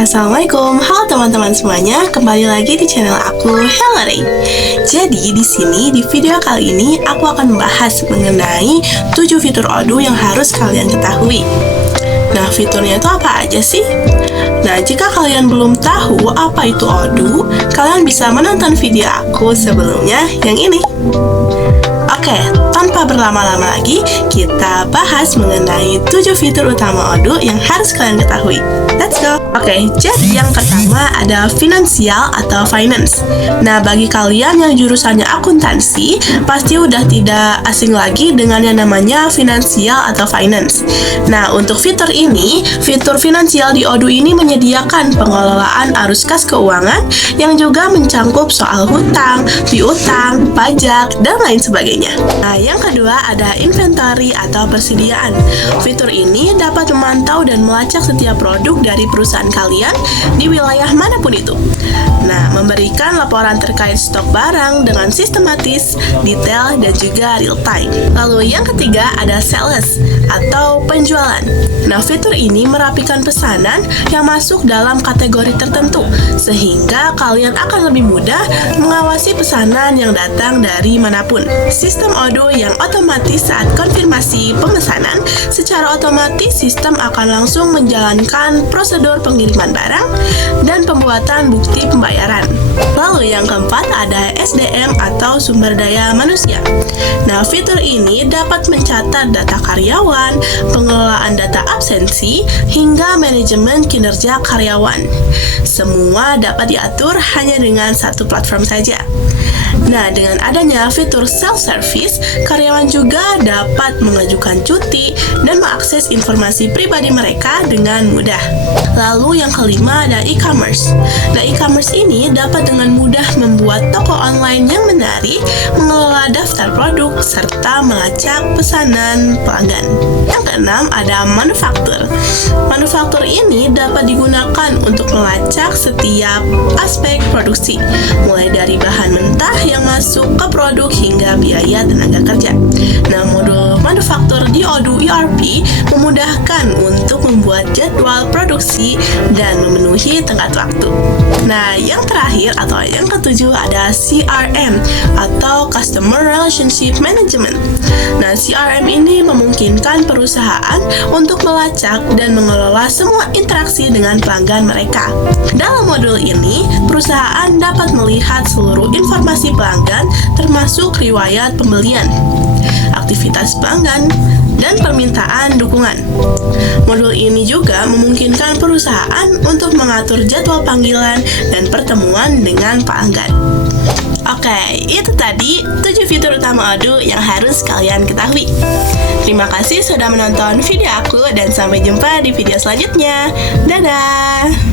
Assalamualaikum, halo teman-teman semuanya, kembali lagi di channel aku, Hello Ray. Jadi di sini di video kali ini aku akan membahas mengenai 7 fitur Odoo yang harus kalian ketahui. Nah, fiturnya itu apa aja sih? Nah, jika kalian belum tahu apa itu Odoo, kalian bisa menonton video aku sebelumnya yang ini. Oke, tanpa berlama-lama lagi, kita bahas mengenai 7 fitur utama Odoo yang harus kalian ketahui. Let's go! Oke, jadi yang pertama ada finansial atau finance. Nah, bagi kalian yang jurusannya akuntansi, pasti udah tidak asing lagi dengan yang namanya finansial atau finance. Nah, untuk fitur ini, fitur finansial di Odoo ini menyediakan pengelolaan arus kas keuangan yang juga mencangkup soal hutang, piutang, pajak, dan lain sebagainya. Nah, yang kedua ada inventory atau persediaan. Fitur ini dapat memantau dan melacak setiap produk dari perusahaan kalian di wilayah manapun itu. Nah, memberikan laporan terkait stok barang dengan sistematis, detail, dan juga real time. Lalu yang ketiga ada sales atau penjualan. Nah, fitur ini merapikan pesanan yang masuk dalam kategori tertentu, sehingga kalian akan lebih mudah mengawasi pesanan yang datang dari manapun. Sistem Odoo yang otomatis saat konfirmasi pemesanan, secara otomatis sistem akan langsung menjalankan prosedur pengiriman barang dan pembuatan bukti pembayaran. Lalu yang keempat ada SDM atau sumber daya manusia. Nah, fitur ini dapat mencatat data karyawan, pengelolaan data absensi, hingga manajemen kinerja karyawan. Semua dapat diatur hanya dengan satu platform saja. Nah, dengan adanya fitur self-service, karyawan juga dapat mengajukan cuti dan mengakses informasi pribadi mereka dengan mudah. Lalu yang kelima ada e-commerce. Nah, e-commerce ini dapat dengan mudah membuat toko online yang menarik, mengelola daftar produk, serta melacak pesanan pelanggan. Yang keenam ada manufaktur. Manufaktur ini dapat digunakan untuk melacak setiap aspek produksi, mulai dari bahan mentah yang masuk ke produk hingga biaya tenaga kerja. Nah, modul manufaktur di Odoo ERP memudahkan untuk membuat jadwal produksi dan memenuhi tenggat waktu. Nah, yang terakhir atau yang ketujuh ada CRM atau Customer Relationship Management. Nah, CRM ini memungkinkan perusahaan untuk melacak dan mengelola semua interaksi dengan pelanggan mereka. Dalam modul ini, perusahaan dapat melihat seluruh informasi pelanggan termasuk riwayat pembelian, aktivitas pelanggan, dan permintaan dukungan. Modul ini juga memungkinkan perusahaan untuk mengatur jadwal panggilan dan pertemuan dengan pelanggan. Oke, itu tadi 7 fitur utama Odoo yang harus kalian ketahui. Terima kasih sudah menonton video aku dan sampai jumpa di video selanjutnya. Dadah!